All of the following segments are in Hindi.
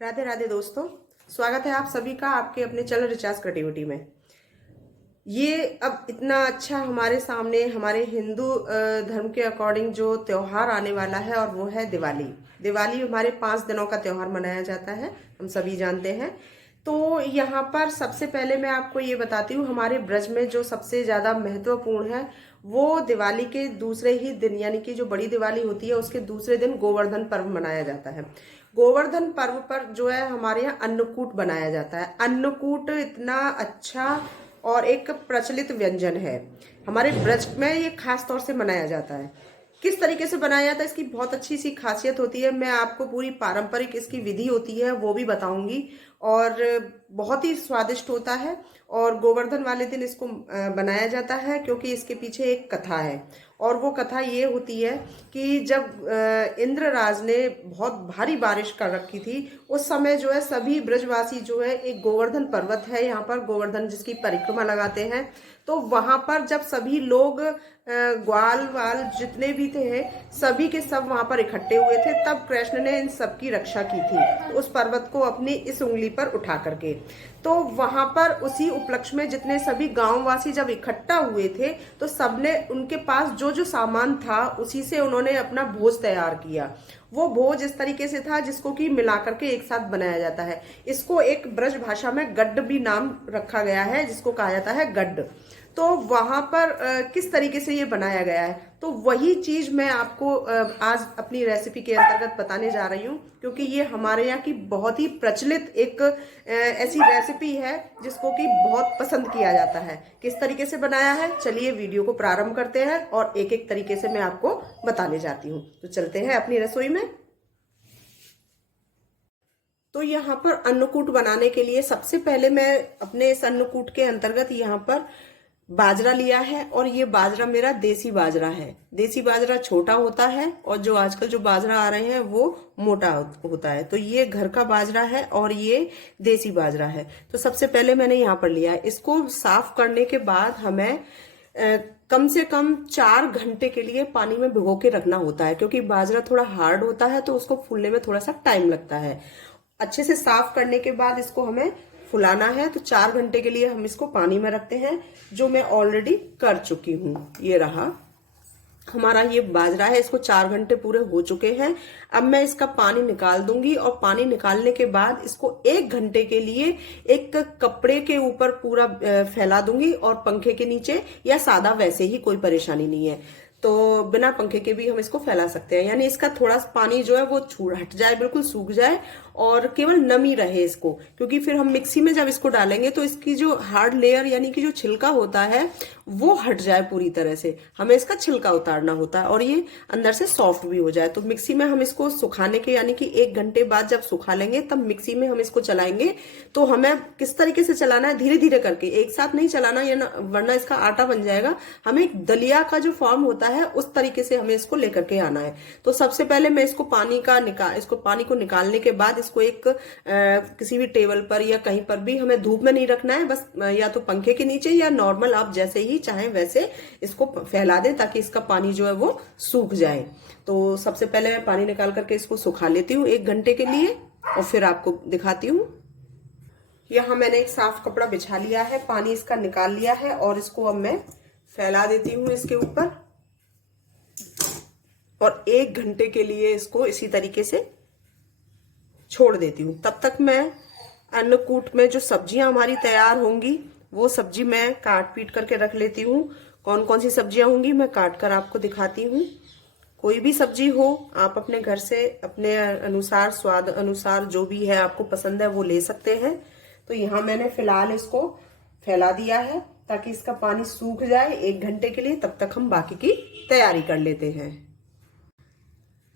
राधे राधे दोस्तों, स्वागत है आप सभी का आपके अपने चैनल रिचार्ज क्रिएटिविटी में। ये अब इतना अच्छा हमारे सामने हमारे हिंदू धर्म के अकॉर्डिंग जो त्योहार आने वाला है और वो है दिवाली। दिवाली हमारे 5 दिनों का त्योहार मनाया जाता है, हम सभी जानते हैं। तो यहाँ पर सबसे पहले मैं आपको ये बताती हूँ, हमारे ब्रज में जो सबसे ज्यादा महत्वपूर्ण है वो दिवाली के दूसरे ही दिन, यानी कि जो बड़ी दिवाली होती है उसके दूसरे दिन गोवर्धन पर्व मनाया जाता है। गोवर्धन पर्व पर जो है हमारे यहाँ अन्नकूट बनाया जाता है। अन्नकूट इतना अच्छा और एक प्रचलित व्यंजन है हमारे ब्रज में, ये खास तौर से मनाया जाता है। किस तरीके से बनाया जाता है, इसकी बहुत अच्छी सी खासियत होती है। मैं आपको पूरी पारंपरिक इसकी विधि होती है वो भी बताऊंगी, और बहुत ही स्वादिष्ट होता है। और गोवर्धन वाले दिन इसको बनाया जाता है क्योंकि इसके पीछे एक कथा है, और वो कथा ये होती है कि जब इंद्रराज ने बहुत भारी बारिश कर रखी थी, उस समय जो है सभी ब्रजवासी जो है, एक गोवर्धन पर्वत है यहाँ पर, गोवर्धन जिसकी परिक्रमा लगाते हैं, तो वहां पर जब सभी लोग ग्वाल वाल जितने भी थे सभी के सब वहां पर इकट्ठे हुए थे, तब कृष्ण ने इन सब की रक्षा की थी उस पर्वत को अपनी इस उंगली पर उठा करके। तो वहां पर उसी उपलक्ष्य में जितने सभी गांववासी जब इकट्ठा हुए थे तो सबने उनके पास जो जो सामान था उसी से उन्होंने अपना भोज तैयार किया। वो भोज इस तरीके से था जिसको कि मिला करके एक साथ बनाया जाता है। इसको एक ब्रज भाषा में गड्ढ भी नाम रखा गया है, जिसको कहा जाता है गड्ढ। तो वहां पर किस तरीके से ये बनाया गया है, तो वही चीज मैं आपको आज अपनी रेसिपी के अंतर्गत बताने जा रही हूँ, क्योंकि ये हमारे यहाँ की बहुत ही प्रचलित एक ऐसी रेसिपी है जिसको कि बहुत पसंद किया जाता है। किस तरीके से बनाया है, चलिए वीडियो को प्रारंभ करते हैं और एक एक तरीके से मैं आपको बताने जाती हूँ। तो चलते हैं अपनी रसोई में। तो यहाँ पर अन्नकूट बनाने के लिए सबसे पहले मैं अपने इस अन्नकूट के अंतर्गत यहाँ पर बाजरा लिया है, और ये बाजरा मेरा देसी बाजरा है। देसी बाजरा छोटा होता है और जो आजकल जो बाजरा आ रहे हैं वो मोटा होता है। तो ये घर का बाजरा है और ये देसी बाजरा है। तो सबसे पहले मैंने यहाँ पर लिया है। इसको साफ करने के बाद हमें कम से कम 4 घंटे के लिए पानी में भिगो के रखना होता है, क्योंकि बाजरा थोड़ा हार्ड होता है तो उसको फूलने में थोड़ा सा टाइम लगता है। अच्छे से साफ करने के बाद इसको हमें फुलाना है, तो 4 घंटे के लिए हम इसको पानी में रखते हैं, जो मैं ऑलरेडी कर चुकी हूँ। ये रहा हमारा ये बाजरा है, इसको 4 घंटे पूरे हो चुके हैं। अब मैं इसका पानी निकाल दूंगी, और पानी निकालने के बाद इसको 1 घंटे के लिए एक कपड़े के ऊपर पूरा फैला दूंगी, और पंखे के नीचे या सादा वैसे ही कोई परेशानी नहीं है, तो बिना पंखे के भी हम इसको फैला सकते हैं। यानी इसका थोड़ा पानी जो है वो हट जाए, बिल्कुल सूख जाए, और केवल नमी रहे इसको, क्योंकि फिर हम मिक्सी में जब इसको डालेंगे तो इसकी जो हार्ड लेयर यानी कि जो छिलका होता है वो हट जाए पूरी तरह से। हमें इसका छिलका उतारना होता है और ये अंदर से सॉफ्ट भी हो जाए। तो मिक्सी में हम इसको सुखाने के यानी कि 1 घंटे बाद जब सुखा लेंगे तब मिक्सी में हम इसको चलाएंगे। तो हमें किस तरीके से चलाना है, धीरे धीरे करके, एक साथ नहीं चलाना, वरना इसका आटा बन जाएगा। हमें एक दलिया का जो फॉर्म होता है उस तरीके से हमें इसको लेकर के आना है। तो सबसे पहले मैं इसको पानी को निकालने के बाद इसको एक किसी भी टेबल पर या कहीं पर भी, हमें धूप में नहीं रखना है, बस या तो पंखे के नीचे या नॉर्मल आप जैसे ही चाहें वैसे इसको फैला दें, ताकि इसका पानी जो है वो सूख जाए। तो सबसे पहले मैं पानी निकाल करके इसको सुखा लेती हूँ 1 घंटे के लिए, और फिर आपको दिखाती हूँ। यहाँ मैंने एक साफ कपड़ा बिछा लिया है, पानी इसका निकाल लिया है, और इसको अब मैं फैला देती हूँ इसके ऊपर, और 1 घंटे के लिए इसको इसी तरीके से छोड़ देती हूँ। तब तक मैं अन्नकूट में जो सब्जियां हमारी तैयार होंगी वो सब्जी मैं काट पीट करके रख लेती हूँ। कौन कौन सी सब्जियां होंगी मैं काट कर आपको दिखाती हूँ। कोई भी सब्जी हो, आप अपने घर से अपने अनुसार, स्वाद अनुसार जो भी है आपको पसंद है वो ले सकते हैं। तो यहाँ मैंने फिलहाल इसको फैला दिया है ताकि इसका पानी सूख जाए 1 घंटे के लिए। तब तक हम बाकी की तैयारी कर लेते हैं।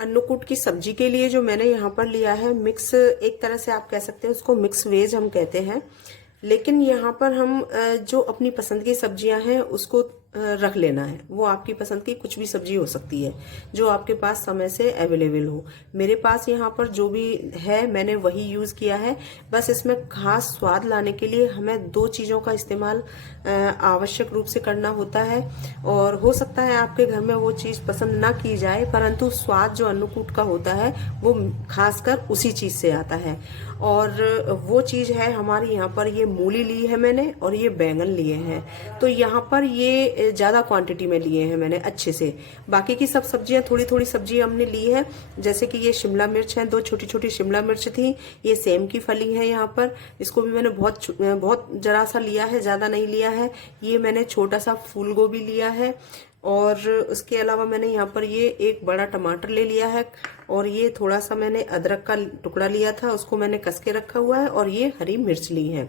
अन्नकूट की सब्जी के लिए जो मैंने यहाँ पर लिया है मिक्स, एक तरह से आप कह सकते हैं उसको मिक्स वेज हम कहते हैं, लेकिन यहाँ पर हम जो अपनी पसंद की सब्जियां हैं उसको रख लेना है। वो आपकी पसंद की कुछ भी सब्जी हो सकती है जो आपके पास समय से अवेलेबल हो। मेरे पास यहाँ पर जो भी है मैंने वही यूज़ किया है। बस इसमें खास स्वाद लाने के लिए हमें 2 चीज़ों का इस्तेमाल आवश्यक रूप से करना होता है। और हो सकता है आपके घर में वो चीज़ पसंद ना की जाए, परंतु स्वाद जो अन्नकूट का होता है वो खासकर उसी चीज़ से आता है। और वो चीज़ है हमारी यहाँ पर, ये मूली ली है मैंने और ये बैंगन लिए हैं। तो यहाँ पर ये ज़्यादा क्वांटिटी में लिए हैं मैंने अच्छे से। बाकी की सब सब्जियां, थोड़ी थोड़ी सब्जियां हमने ली है। जैसे कि ये शिमला मिर्च है, 2 छोटी छोटी शिमला मिर्च थी। ये सेम की फली है यहाँ पर, इसको भी मैंने बहुत जरा सा लिया है, ज़्यादा नहीं लिया है। ये मैंने छोटा सा फूल गोभी लिया है। और उसके अलावा मैंने यहाँ पर ये एक बड़ा टमाटर ले लिया है। और ये थोड़ा सा मैंने अदरक का टुकड़ा लिया था, उसको मैंने कस के रखा हुआ है। और ये हरी मिर्च ली है।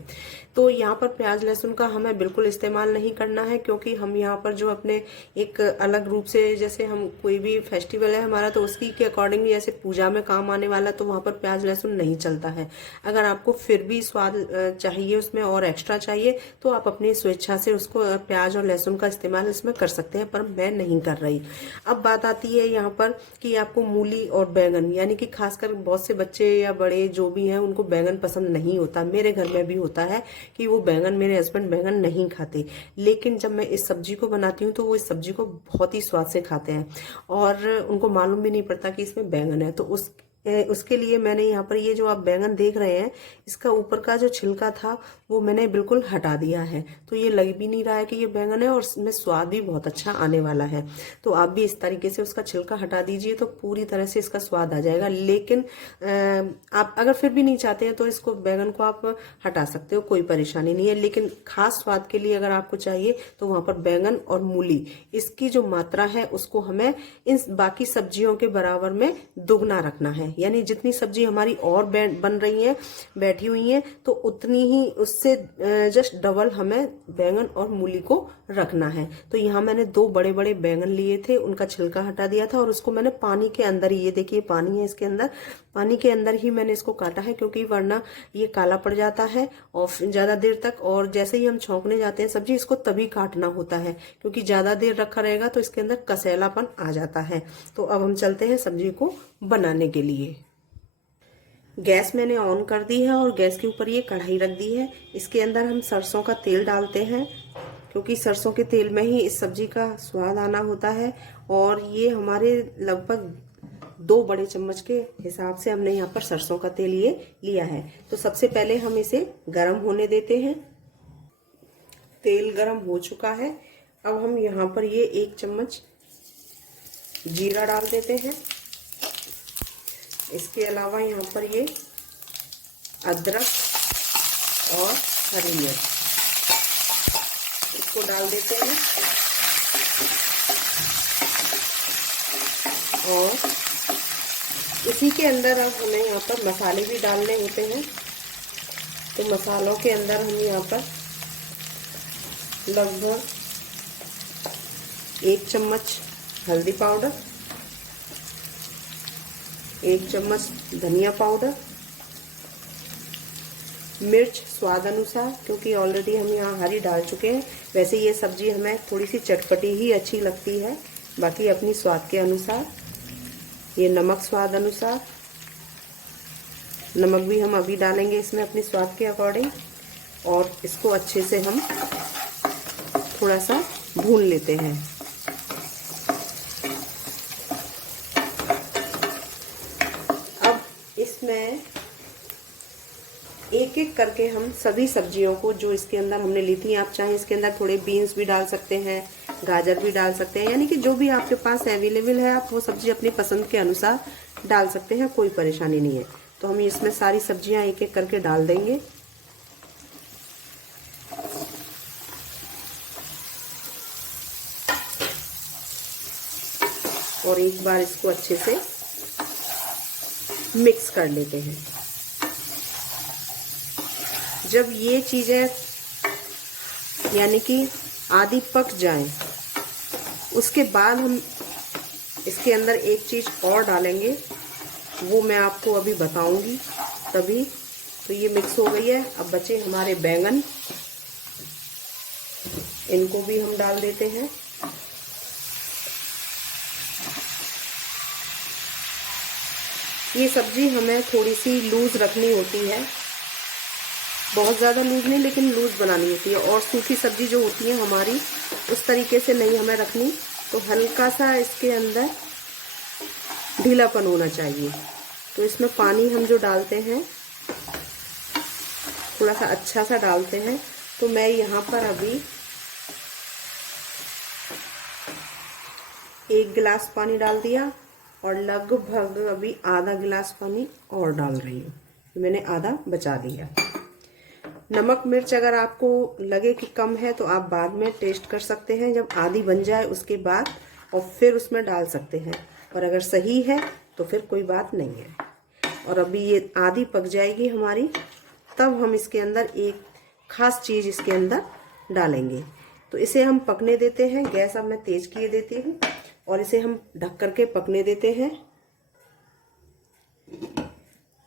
तो यहाँ पर प्याज लहसुन का हमें बिल्कुल इस्तेमाल नहीं करना है, क्योंकि हम यहाँ पर जो अपने एक अलग रूप से, जैसे हम कोई भी फेस्टिवल है हमारा तो उसकी के अकॉर्डिंग, जैसे पूजा में काम आने वाला, तो वहाँ पर प्याज लहसुन नहीं चलता है। अगर आपको फिर भी स्वाद चाहिए उसमें और एक्स्ट्रा चाहिए तो आप अपनी स्वेच्छा से उसको प्याज और लहसुन का इस्तेमाल इसमें कर सकते हैं, पर मैं नहीं कर रही। अब बात आती है यहाँ पर कि आपको मूली और बैंगन, यानी कि खासकर बहुत से बच्चे या बड़े जो भी हैं उनको बैंगन पसंद नहीं होता। मेरे घर में भी होता है कि वो बैंगन, मेरे हस्बैंड बैंगन नहीं खाते, लेकिन जब मैं इस सब्जी को बनाती हूँ तो वो इस सब्जी को बहुत ही स्वाद से खाते हैं और उनको मालूम भी नहीं पड़ता कि इसमें बैंगन है। तो उसके लिए मैंने यहाँ पर ये जो आप बैंगन देख रहे हैं, इसका ऊपर का जो छिलका था वो मैंने बिल्कुल हटा दिया है। तो ये लग भी नहीं रहा है कि ये बैंगन है और इसमें स्वाद भी बहुत अच्छा आने वाला है। तो आप भी इस तरीके से उसका छिलका हटा दीजिए तो पूरी तरह से इसका स्वाद आ जाएगा। लेकिन आप अगर फिर भी नहीं चाहते हैं तो इसको, बैंगन को आप हटा सकते हो, कोई परेशानी नहीं है। लेकिन खास स्वाद के लिए अगर आपको चाहिए तो वहां पर बैंगन और मूली, इसकी जो मात्रा है उसको हमें इन बाकी सब्जियों के बराबर में दुगना रखना है। यानी जितनी सब्जी हमारी और बन रही है, बैठी हुई है, तो उतनी ही उससे जस्ट डबल हमें बैंगन और मूली को रखना है। तो यहाँ मैंने 2 बड़े बड़े बैंगन लिए थे, उनका छिलका हटा दिया था और उसको मैंने पानी के अंदर ही, ये देखिए पानी है इसके अंदर, पानी के अंदर ही मैंने इसको काटा है, क्योंकि वरना ये काला पड़ जाता है और ज्यादा देर तक। और जैसे ही हम छौंकने जाते हैं सब्जी, इसको तभी काटना होता है, क्योंकि ज्यादा देर रखा रहेगा तो इसके अंदर कसैलापन आ जाता है। तो अब हम चलते हैं सब्जी को बनाने के लिए। गैस मैंने ऑन कर दी है और गैस के ऊपर ये कढ़ाई रख दी है। इसके अंदर हम सरसों का तेल डालते हैं, क्योंकि सरसों के तेल में ही इस सब्जी का स्वाद आना होता है। और ये हमारे लगभग 2 बड़े चम्मच के हिसाब से हमने यहाँ पर सरसों का तेल ये लिया है। तो सबसे पहले हम इसे गर्म होने देते हैं। तेल गर्म हो चुका है। अब हम यहाँ पर ये 1 चम्मच जीरा डाल देते हैं। इसके अलावा यहाँ पर ये अदरक और हरी मिर्च, इसको डाल देते हैं। और इसी के अंदर अब हमें यहाँ पर मसाले भी डालने होते हैं। तो मसालों के अंदर हम यहाँ पर लगभग 1 चम्मच हल्दी पाउडर, 1 चम्मच धनिया पाउडर, मिर्च स्वाद अनुसार, क्योंकि ऑलरेडी हम यहाँ हरी डाल चुके हैं। वैसे ये सब्जी हमें थोड़ी सी चटपटी ही अच्छी लगती है, बाकी अपनी स्वाद के अनुसार। ये नमक स्वाद अनुसार, नमक भी हम अभी डालेंगे इसमें अपनी स्वाद के अकॉर्डिंग। और इसको अच्छे से हम थोड़ा सा भून लेते हैं। अब इसमें एक एक करके हम सभी सब्जियों को जो इसके अंदर हमने ली थी, आप चाहें इसके अंदर थोड़े बीन्स भी डाल सकते हैं, गाजर भी डाल सकते हैं, यानी कि जो भी आपके पास अवेलेबल है आप वो सब्जी अपनी पसंद के अनुसार डाल सकते हैं, कोई परेशानी नहीं है। तो हम इसमें सारी सब्जियां एक एक करके डाल देंगे। और एक बार इसको अच्छे से मिक्स कर लेते हैं। जब ये चीजें यानी कि आधी पक जाएं, उसके बाद हम इसके अंदर एक चीज और डालेंगे, वो मैं आपको अभी बताऊंगी तभी। तो ये मिक्स हो गई है। अब बचे हमारे बैंगन। इनको भी हम डाल देते हैं। ये सब्जी हमें थोड़ी सी लूज रखनी होती है, बहुत ज़्यादा लूज नहीं लेकिन लूज बनानी होती है। और सूखी सब्जी जो होती है हमारी, उस तरीके से नहीं हमें रखनी, तो हल्का सा इसके अंदर ढीलापन होना चाहिए। तो इसमें पानी हम जो डालते हैं थोड़ा सा अच्छा सा डालते हैं। तो मैं यहाँ पर अभी 1 गिलास पानी डाल दिया और लगभग अभी आधा गिलास पानी और डाल रही हूँ, मैंने आधा बचा दिया। नमक मिर्च अगर आपको लगे कि कम है तो आप बाद में टेस्ट कर सकते हैं, जब आधी बन जाए उसके बाद, और फिर उसमें डाल सकते हैं। और अगर सही है तो फिर कोई बात नहीं है। और अभी ये आधी पक जाएगी हमारी, तब हम इसके अंदर एक खास चीज़ इसके अंदर डालेंगे। तो इसे हम पकने देते हैं। गैस अब मैं तेज किए देती हूँ और इसे हम ढक करके पकने देते हैं।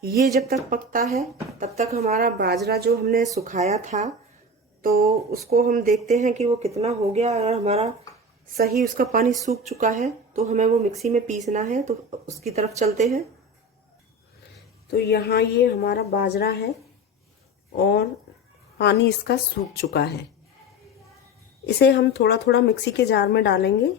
ये जब तक पकता है तब तक हमारा बाजरा जो हमने सुखाया था, तो उसको हम देखते हैं कि वो कितना हो गया। अगर हमारा सही उसका पानी सूख चुका है तो हमें वो मिक्सी में पीसना है, तो उसकी तरफ चलते हैं। तो यहाँ ये हमारा बाजरा है और पानी इसका सूख चुका है। इसे हम थोड़ा थोड़ा मिक्सी के जार में डालेंगे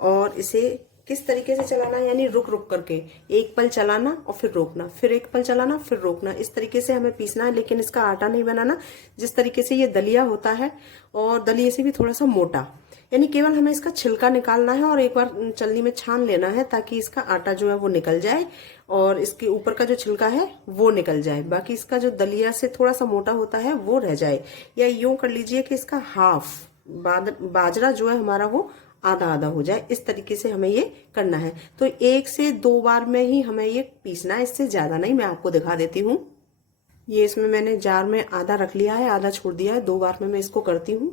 और इसे किस तरीके से चलाना है, यानी रुक रुक करके, एक पल चलाना और फिर रोकना, फिर एक पल चलाना फिर रोकना, इस तरीके से हमें पीसना है। लेकिन इसका आटा नहीं बनाना, जिस तरीके से ये दलिया होता है और दलिये से भी थोड़ा सा मोटा, यानी केवल हमें इसका छिलका निकालना है और एक बार चलनी में छान लेना है ताकि इसका आटा जो है वो निकल जाए और इसके ऊपर का जो छिलका है वो निकल जाए। बाकी इसका जो दलिया से थोड़ा सा मोटा होता है वो रह जाए। या यूं कर लीजिए कि इसका हाफ बाजरा जो है हमारा वो आधा आधा हो जाए, इस तरीके से हमें ये करना है। तो 1 से 2 बार में ही हमें ये पीसना है, इससे ज्यादा नहीं। मैं आपको दिखा देती हूँ। ये इसमें मैंने जार में आधा रख लिया है, आधा छोड़ दिया है। 2 बार में मैं इसको करती हूँ।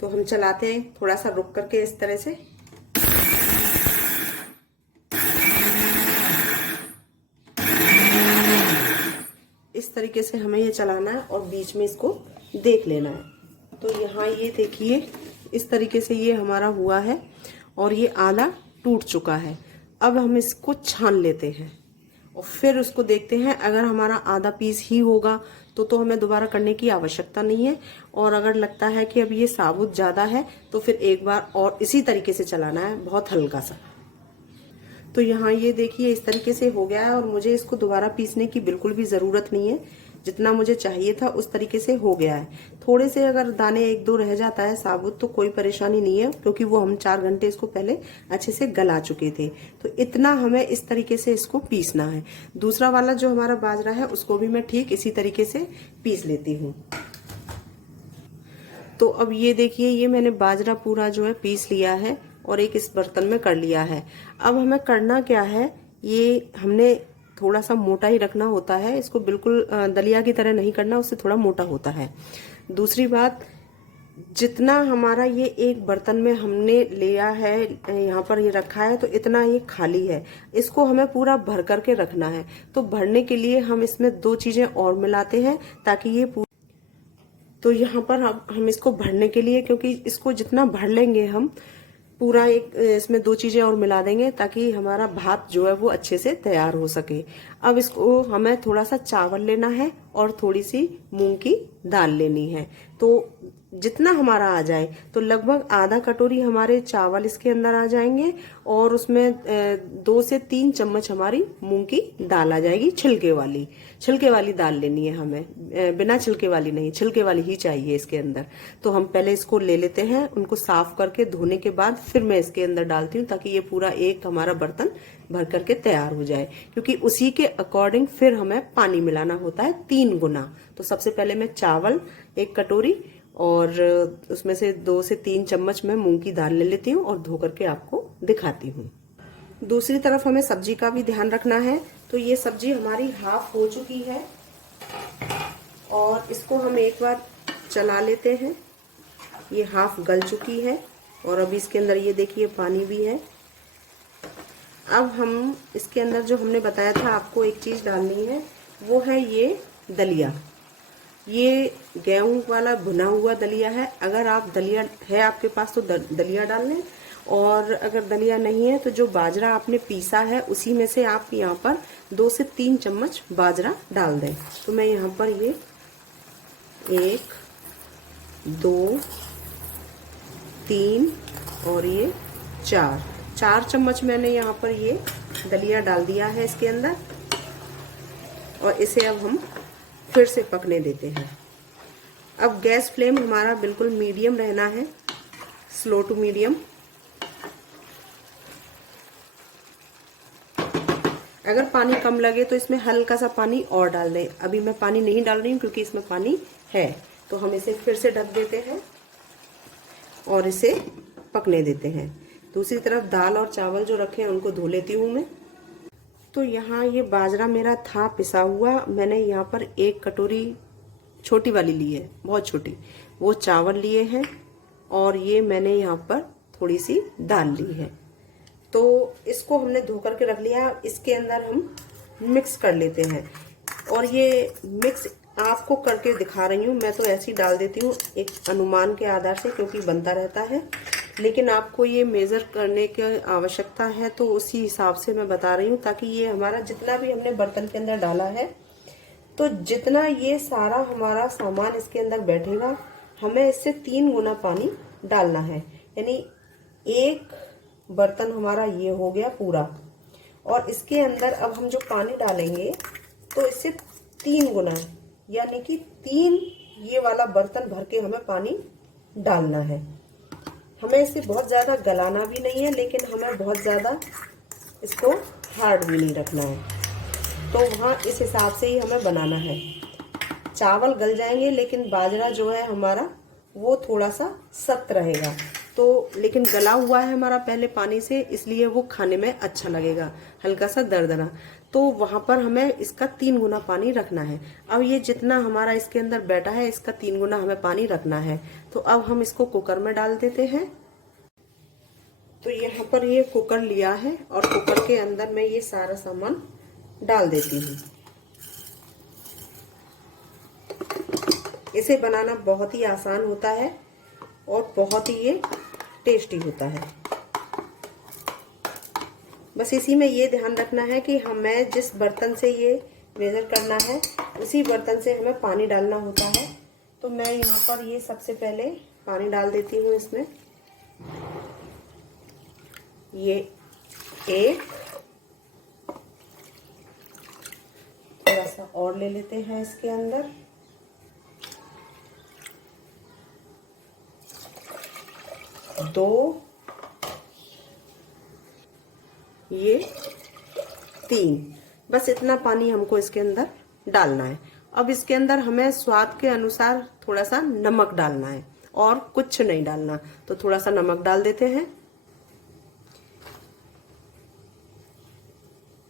तो हम चलाते हैं थोड़ा सा रुक करके इस तरह से। इस तरीके से हमें ये चलाना है और बीच में इसको देख लेना है। तो यहाँ ये देखिए इस तरीके से ये हमारा हुआ है और ये आधा टूट चुका है। अब हम इसको छान लेते हैं और फिर उसको देखते हैं। अगर हमारा आधा पीस ही होगा तो हमें दोबारा करने की आवश्यकता नहीं है। और अगर लगता है कि अब ये साबुत ज्यादा है तो फिर एक बार और इसी तरीके से चलाना है, बहुत हल्का सा। तो यहाँ ये देखिए इस तरीके से हो गया है और मुझे इसको दोबारा पीसने की बिल्कुल भी जरूरत नहीं है। जितना मुझे चाहिए था उस तरीके से हो गया है। थोड़े से अगर दाने 1-2 रह जाता है साबुत तो कोई परेशानी नहीं है, क्योंकि वो हम 4 घंटे इसको पहले अच्छे से गला चुके थे। तो इतना हमें इस तरीके से इसको पीसना है। दूसरा वाला जो हमारा बाजरा है उसको भी मैं ठीक इसी तरीके से पीस लेती हूँ। तो अब ये देखिए ये मैंने बाजरा पूरा जो है पीस लिया है और एक इस बर्तन में कर लिया है। अब हमें करना क्या है, ये हमने थोड़ा सा मोटा ही रखना होता है इसको, बिल्कुल दलिया की तरह नहीं करना, उससे थोड़ा मोटा होता है। दूसरी बात, जितना हमारा ये एक बर्तन में हमने लिया है, यहाँ पर ये रखा है, तो इतना ये खाली है। इसको हमें पूरा भर करके रखना है। तो भरने के लिए हम इसमें 2 चीजें और मिलाते हैं ताकि ये तो यहाँ पर हम इसको भरने के लिए, क्योंकि इसको जितना भर लेंगे हम पूरा, एक इसमें 2 चीजें और मिला देंगे ताकि हमारा भात जो है वो अच्छे से तैयार हो सके। अब इसको हमें थोड़ा सा चावल लेना है और थोड़ी सी मूंग की दाल लेनी है। तो जितना हमारा आ जाए, तो लगभग आधा कटोरी हमारे चावल इसके अंदर आ जाएंगे और उसमें 2 से 3 चम्मच हमारी मूंग की दाल आ जाएगी, छिलके वाली दाल लेनी है हमें, बिना छिलके वाली नहीं, छिलके वाली ही चाहिए इसके अंदर। तो हम पहले इसको ले लेते हैं, उनको साफ करके धोने के बाद फिर मैं इसके अंदर डालती हूँ ताकि ये पूरा एक हमारा बर्तन भर करके तैयार हो जाए। क्योंकि उसी के अकॉर्डिंग फिर हमें पानी मिलाना होता है 3 गुना। तो सबसे पहले मैं चावल 1 कटोरी और उसमें से 2 से 3 चम्मच मैं मूंग की दाल ले लेती हूँ और धो करके आपको दिखाती हूँ। दूसरी तरफ हमें सब्जी का भी ध्यान रखना है। तो ये सब्जी हमारी हाफ हो चुकी है और इसको हम एक बार चला लेते हैं। ये हाफ गल चुकी है और अभी इसके अंदर ये देखिए पानी भी है। अब हम इसके अंदर जो हमने बताया था आपको एक चीज डालनी है, वो है ये दलिया। ये गेहूं वाला भुना हुआ दलिया है। अगर आप दलिया है आपके पास तो दलिया डाल लें, और अगर दलिया नहीं है तो जो बाजरा आपने पीसा है उसी में से आप यहाँ पर 2 से 3 चम्मच बाजरा डाल दें। तो मैं यहाँ पर ये 1 2 3 और ये 4 चम्मच मैंने यहाँ पर ये दलिया डाल दिया है इसके अंदर। और इसे अब हम फिर से पकने देते हैं। अब गैस फ्लेम हमारा बिल्कुल मीडियम रहना है, स्लो टू मीडियम। अगर पानी कम लगे तो इसमें हल्का सा पानी और डाल दें। अभी मैं पानी नहीं डाल रही हूँ क्योंकि इसमें पानी है। तो हम इसे फिर से ढक देते हैं और इसे पकने देते हैं। दूसरी तरफ दाल और चावल जो रखे हैं उनको धो लेती हूँ मैं। तो यहाँ ये बाजरा मेरा था पिसा हुआ। मैंने यहाँ पर 1 कटोरी छोटी वाली ली है, बहुत छोटी, वो चावल लिए हैं, और ये मैंने यहाँ पर थोड़ी सी दाल ली है। तो इसको हमने धो करके रख लिया। इसके अंदर हम मिक्स कर लेते हैं, और ये मिक्स आपको करके दिखा रही हूँ। मैं तो ऐसे ही डाल देती हूँ एक अनुमान के आधार से, क्योंकि बनता रहता है, लेकिन आपको ये मेज़र करने की आवश्यकता है तो उसी हिसाब से मैं बता रही हूँ, ताकि ये हमारा जितना भी हमने बर्तन के अंदर डाला है, तो जितना ये सारा हमारा सामान इसके अंदर बैठेगा, हमें इससे 3 गुना पानी डालना है। यानी 1 बर्तन हमारा ये हो गया पूरा, और इसके अंदर अब हम जो पानी डालेंगे तो इससे 3 गुना, यानी कि 3 ये वाला बर्तन भर के हमें पानी डालना है। हमें इसे बहुत ज़्यादा गलाना भी नहीं है, लेकिन हमें बहुत ज़्यादा इसको हार्ड भी नहीं रखना है। तो वहाँ इस हिसाब से ही हमें बनाना है। चावल गल जाएंगे, लेकिन बाजरा जो है हमारा वो थोड़ा सा सख्त रहेगा। तो लेकिन गला हुआ है हमारा पहले पानी से, इसलिए वो खाने में अच्छा लगेगा, हल्का सा दरदरा। तो वहाँ पर हमें इसका 3 गुना पानी रखना है। अब ये जितना हमारा इसके अंदर बैठा है, इसका 3 गुना हमें पानी रखना है। तो अब हम इसको कुकर में डाल देते हैं। तो यहाँ पर ये कुकर लिया है, और कुकर के अंदर मैं ये सारा सामान डाल देती हूँ। इसे बनाना बहुत ही आसान होता है और बहुत ही ये टेस्टी होता है। बस इसी में ये ध्यान रखना है कि हमें जिस बर्तन से ये मेजर करना है उसी बर्तन से हमें पानी डालना होता है। तो मैं यहाँ पर ये सबसे पहले पानी डाल देती हूँ इसमें। ये 1, थोड़ा सा और ले लेते हैं इसके अंदर, 2, ये 3। बस इतना पानी हमको इसके अंदर डालना है। अब इसके अंदर हमें स्वाद के अनुसार थोड़ा सा नमक डालना है, और कुछ नहीं डालना। तो थोड़ा सा नमक डाल देते हैं।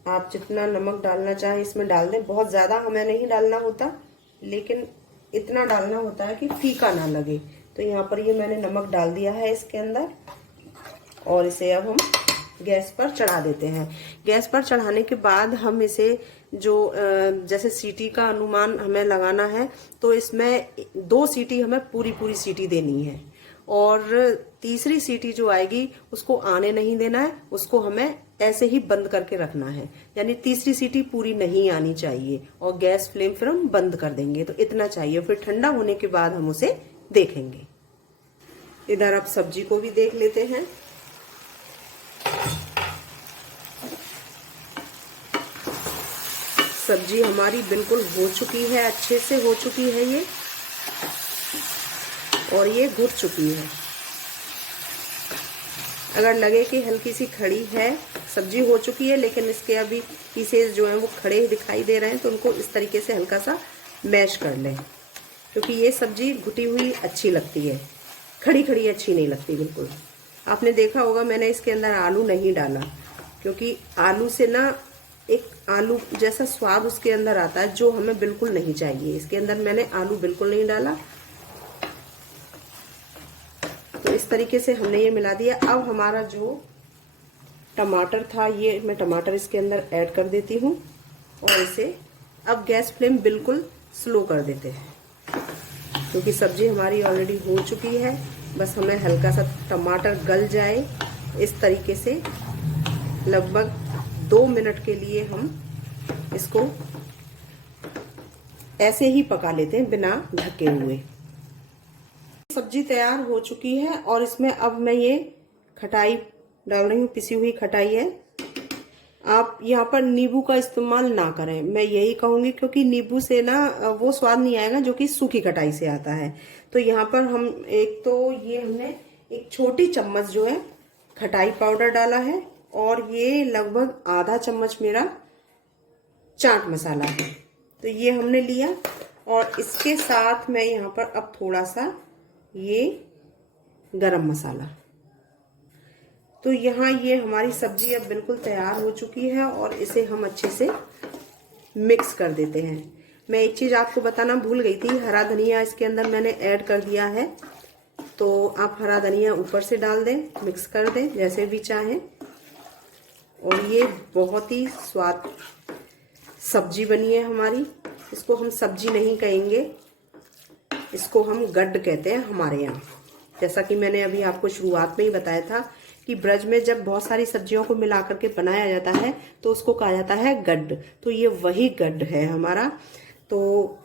आप जितना नमक डालना चाहे इसमें डाल दें। बहुत ज़्यादा हमें नहीं डालना होता, लेकिन इतना डालना होता है कि फीका ना लगे। तो यहाँ पर ये मैंने नमक डाल दिया है इसके अंदर, और इसे अब हम गैस पर चढ़ा देते हैं। गैस पर चढ़ाने के बाद हम इसे जो जैसे सीटी का अनुमान हमें लगाना है, तो इसमें 2 सीटी हमें पूरी सीटी देनी है, और तीसरी सीटी जो आएगी उसको आने नहीं देना है, उसको हमें ऐसे ही बंद करके रखना है। यानी तीसरी सीटी पूरी नहीं आनी चाहिए, और गैस फ्लेम फिर हम बंद कर देंगे। तो इतना चाहिए। फिर ठंडा होने के बाद हम उसे देखेंगे। इधर आप सब्जी को भी देख लेते हैं। सब्जी हमारी बिल्कुल हो चुकी है, अच्छे से हो चुकी है ये, और ये घुट चुकी है। अगर लगे कि हल्की सी खड़ी है, सब्जी हो चुकी है, लेकिन इसके अभी पीसेस जो हैं वो खड़े दिखाई दे रहे हैं, तो उनको इस तरीके से हल्का सा मैश कर लें, क्योंकि ये सब्जी घुटी हुई अच्छी लगती है, खड़ी खड़ी अच्छी नहीं लगती बिल्कुल। आपने देखा होगा मैंने इसके अंदर आलू नहीं डाला, क्योंकि आलू से ना एक आलू जैसा स्वाद उसके अंदर आता है, जो हमें बिल्कुल नहीं चाहिए। इसके अंदर मैंने आलू बिल्कुल नहीं डाला। तो इस तरीके से हमने ये मिला दिया। अब हमारा जो टमाटर था, ये मैं टमाटर इसके अंदर ऐड कर देती हूँ, और इसे अब गैस फ्लेम बिल्कुल स्लो कर देते हैं। क्योंकि सब्जी हमारी ऑलरेडी हो चुकी है। बस हमें हल्का सा टमाटर गल जाए इस तरीके से, लगभग 2 मिनट के लिए हम इसको ऐसे ही पका लेते हैं बिना ढके हुए। सब्जी तैयार हो चुकी है और इसमें अब मैं ये खटाई डाल रही हूँ, पिसी हुई खटाई है। आप यहाँ पर नींबू का इस्तेमाल ना करें, मैं यही कहूंगी, क्योंकि नींबू से ना वो स्वाद नहीं आएगा जो कि सूखी खटाई से आता है। तो यहाँ पर हम हमने एक छोटी चम्मच जो है खटाई पाउडर डाला है और ये लगभग आधा चम्मच मेरा चाट मसाला है। तो ये हमने लिया और इसके साथ मैं यहाँ पर अब थोड़ा सा ये गरम मसाला। तो यहाँ ये हमारी सब्जी अब बिल्कुल तैयार हो चुकी है और इसे हम अच्छे से मिक्स कर देते हैं। मैं एक चीज़ आपको बताना भूल गई थी, हरा धनिया इसके अंदर मैंने ऐड कर दिया है। तो आप हरा धनिया ऊपर से डाल दें, मिक्स कर दें जैसे भी चाहें। और ये बहुत ही स्वाद सब्जी बनी है हमारी। इसको हम सब्जी नहीं कहेंगे, इसको हम गड्ढ कहते हैं हमारे यहाँ। जैसा कि मैंने अभी आपको शुरुआत में ही बताया था कि ब्रज में जब बहुत सारी सब्जियों को मिला करके बनाया जाता है तो उसको कहा जाता है गड्ढ। तो ये वही गड्ढ है हमारा। तो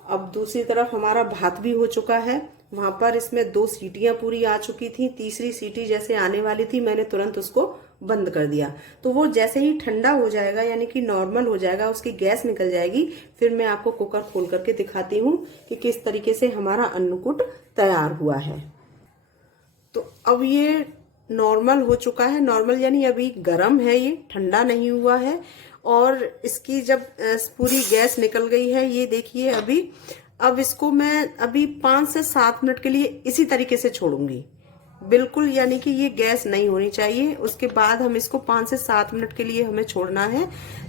अब दूसरी तरफ हमारा भात भी हो चुका है। वहां पर इसमें 2 सीटियां पूरी आ चुकी थी, तीसरी सीटी जैसे आने वाली थी मैंने तुरंत उसको बंद कर दिया। तो वो जैसे ही ठंडा हो जाएगा, यानी कि नॉर्मल हो जाएगा, उसकी गैस निकल जाएगी, फिर मैं आपको कुकर खोल करके दिखाती हूँ कि किस तरीके से हमारा अन्नकूट तैयार हुआ है। तो अब ये नॉर्मल हो चुका है, नॉर्मल यानी अभी गर्म है, ये ठंडा नहीं हुआ है। और इसकी जब पूरी गैस निकल गई है, ये देखिए अभी। अब इसको मैं अभी 5 से 7 मिनट के लिए इसी तरीके से छोड़ूंगी बिल्कुल, यानी कि ये गैस नहीं होनी चाहिए। उसके बाद हम इसको 5 से 7 मिनट के लिए हमें छोड़ना है,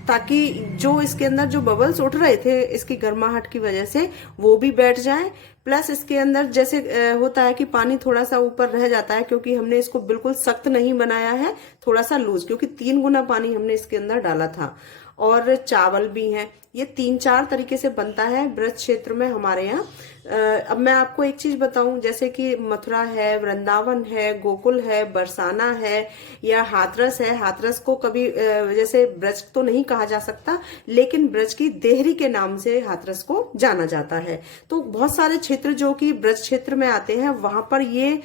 ताकि जो इसके अंदर जो बबल्स उठ रहे थे इसकी गर्माहट की वजह से वो भी बैठ जाए। प्लस इसके अंदर जैसे होता है कि पानी थोड़ा सा ऊपर रह जाता है, क्योंकि हमने इसको बिल्कुल सख्त नहीं बनाया है, थोड़ा सा लूज, क्योंकि 3 गुना पानी हमने इसके अंदर डाला था। और चावल भी हैं। ये 3-4 तरीके से बनता है ब्रज क्षेत्र में हमारे यहाँ। अब मैं आपको एक चीज बताऊं, जैसे कि मथुरा है, वृंदावन है, गोकुल है, बरसाना है या हाथरस है। हाथरस को कभी जैसे ब्रज तो नहीं कहा जा सकता, लेकिन ब्रज की देहरी के नाम से हाथरस को जाना जाता है। तो बहुत सारे क्षेत्र जो कि ब्रज क्षेत्र में आते हैं, वहां पर ये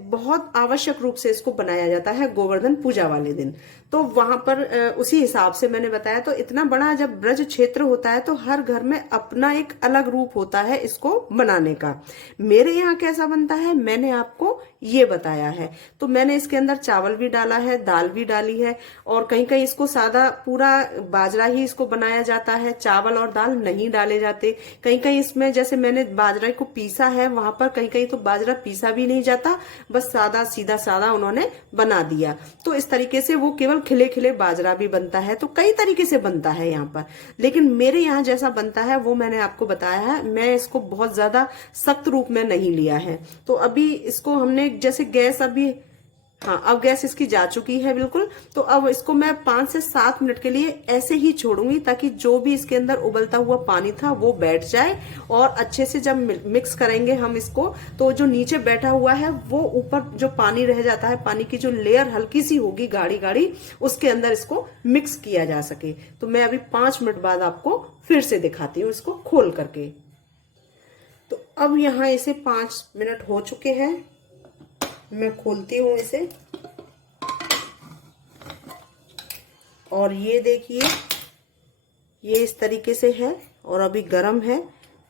बहुत आवश्यक रूप से इसको बनाया जाता है गोवर्धन पूजा वाले दिन। तो वहां पर उसी हिसाब से मैंने बताया। तो इतना बड़ा जब ब्रज क्षेत्र होता है तो हर घर में अपना एक अलग रूप होता है इसको बनाने का। मेरे यहाँ कैसा बनता है मैंने आपको ये बताया है। तो मैंने इसके अंदर चावल भी डाला है, दाल भी डाली है, और कहीं कहीं इसको सादा पूरा बाजरा ही इसको बनाया जाता है, चावल और दाल नहीं डाले जाते। कहीं कहीं इसमें जैसे मैंने बाजरा को पीसा है, वहां पर कहीं कहीं तो बाजरा पीसा भी नहीं जाता, बस सादा सीधा सादा उन्होंने बना दिया। तो इस तरीके से वो केवल खिले खिले बाजरा भी बनता है। तो कई तरीके से बनता है यहाँ पर, लेकिन मेरे यहाँ जैसा बनता है वो मैंने आपको बताया है। मैं इसको बहुत ज्यादा सख्त रूप में नहीं लिया है। तो अभी इसको हमने जैसे गैस अभी, हाँ अब गैस इसकी जा चुकी है बिल्कुल। तो अब इसको मैं 5 से 7 मिनट के लिए ऐसे ही छोड़ूंगी, ताकि जो भी इसके अंदर उबलता हुआ पानी था वो बैठ जाए। और अच्छे से जब मिक्स करेंगे हम इसको, तो जो नीचे बैठा हुआ है वो ऊपर जो पानी रह जाता है, पानी की जो लेयर हल्की सी होगी गाढ़ी गाढ़ी, उसके अंदर इसको मिक्स किया जा सके। तो मैं अभी 5 मिनट बाद आपको फिर से दिखाती हूँ इसको खोल करके। तो अब यहाँ इसे 5 मिनट हो चुके हैं, मैं खोलती हूँ इसे, और ये देखिए ये इस तरीके से है और अभी गर्म है।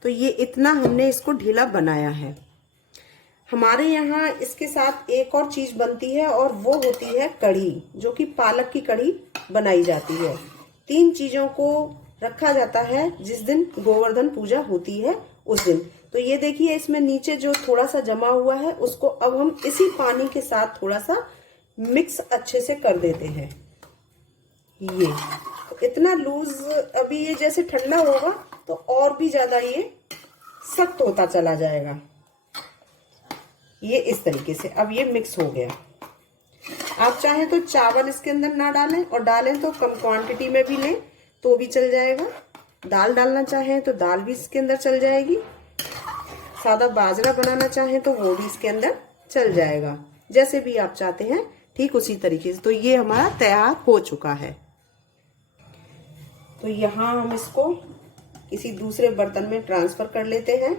तो ये इतना हमने इसको ढीला बनाया है। हमारे यहाँ इसके साथ एक और चीज बनती है, और वो होती है कढ़ी, जो कि पालक की कढ़ी बनाई जाती है। 3 चीजों को रखा जाता है जिस दिन गोवर्धन पूजा होती है उस दिन। तो ये देखिए इसमें नीचे जो थोड़ा सा जमा हुआ है उसको अब हम इसी पानी के साथ थोड़ा सा मिक्स अच्छे से कर देते हैं। ये इतना लूज, अभी ये जैसे ठंडा होगा तो और भी ज्यादा ये सख्त होता चला जाएगा। ये इस तरीके से अब ये मिक्स हो गया। आप चाहें तो चावल इसके अंदर ना डालें, और डालें तो कम क्वांटिटी में भी लें तो भी चल जाएगा। दाल डालना चाहें तो दाल भी इसके अंदर चल जाएगी। सादा बाजरा बनाना चाहें तो वो भी इसके अंदर चल जाएगा, जैसे भी आप चाहते हैं ठीक उसी तरीके से। तो ये हमारा तैयार हो चुका है। तो यहाँ हम इसको किसी दूसरे बर्तन में ट्रांसफर कर लेते हैं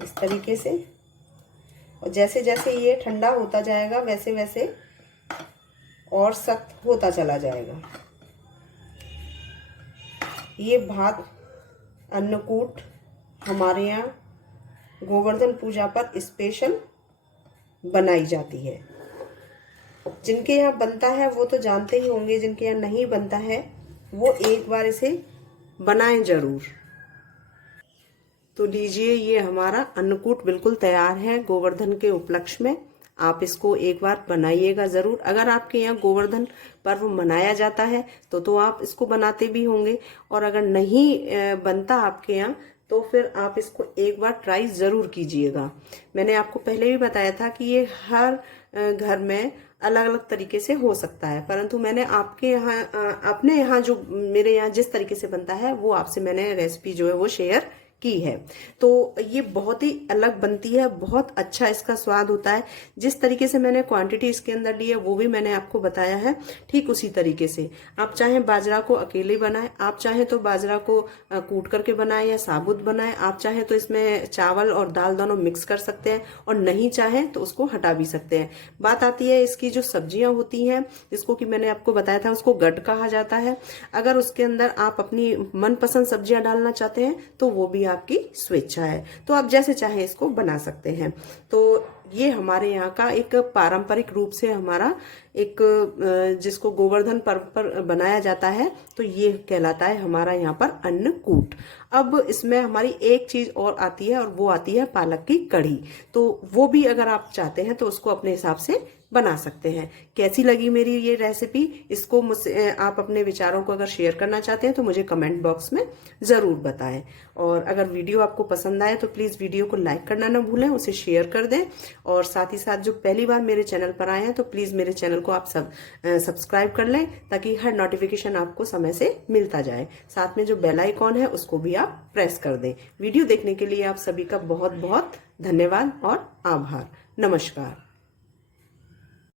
इस तरीके से। और जैसे जैसे ये ठंडा होता जाएगा वैसे वैसे और सख्त होता चला जाएगा। ये भात अन्नकूट हमारे यहाँ गोवर्धन पूजा पर स्पेशल बनाई जाती है। जिनके यहाँ बनता है वो तो जानते ही होंगे, जिनके यहाँ नहीं बनता है वो एक बार इसे बनाएं जरूर। तो लीजिए, ये हमारा अन्नकूट बिल्कुल तैयार है गोवर्धन के उपलक्ष्य में। आप इसको एक बार बनाइएगा जरूर। अगर आपके यहाँ गोवर्धन पर्व मनाया जाता है तो आप इसको बनाते भी होंगे, और अगर नहीं बनता आपके यहाँ तो फिर आप इसको एक बार ट्राई जरूर कीजिएगा। मैंने आपको पहले भी बताया था कि ये हर घर में अलग अलग तरीके से हो सकता है, परंतु मैंने आपके यहाँ अपने यहाँ जो मेरे यहाँ जिस तरीके से बनता है वो आपसे मैंने रेसिपी जो है वो शेयर की है। तो ये बहुत ही अलग बनती है, बहुत अच्छा इसका स्वाद होता है। जिस तरीके से मैंने क्वांटिटी इसके अंदर ली है वो भी मैंने आपको बताया है, ठीक उसी तरीके से। आप चाहें बाजरा को अकेले बनाएं, आप चाहें तो बाजरा को कूट करके बनाएं या साबुत बनाएं, आप चाहें तो इसमें चावल और दाल दोनों मिक्स कर सकते हैं, और नहीं चाहें तो उसको हटा भी सकते हैं। बात आती है इसकी जो सब्जियां होती हैं, जिसको कि मैंने आपको बताया था उसको गट कहा जाता है। अगर उसके अंदर आप अपनी मनपसंद सब्जियां डालना चाहते हैं तो वो भी आपकी स्वेच्छा है, तो आप जैसे चाहे इसको बना सकते हैं। तो ये हमारे यहाँ का एक पारंपरिक रूप से हमारा एक जिसको गोवर्धन पर्व पर बनाया जाता है, तो ये कहलाता है हमारा यहाँ पर अन्नकूट। अब इसमें हमारी एक चीज और आती है, और वो आती है पालक की कढ़ी। तो वो भी अगर आप चाहते हैं तो उसको अपने हिसाब से बना सकते हैं। कैसी लगी मेरी ये रेसिपी, इसको मुझसे आप अपने विचारों को अगर शेयर करना चाहते हैं तो मुझे कमेंट बॉक्स में जरूर बताएं। और अगर वीडियो आपको पसंद आए तो प्लीज वीडियो को लाइक करना ना भूलें, उसे शेयर कर दें। और साथ ही साथ जो पहली बार मेरे चैनल पर आए हैं तो प्लीज मेरे चैनल को आप सब्सक्राइब कर लें, ताकि हर नोटिफिकेशन आपको समय से मिलता जाए। साथ में जो बेल आइकॉन है उसको भी आप प्रेस कर दें। वीडियो देखने के लिए आप सभी का बहुत बहुत धन्यवाद और आभार। नमस्कार।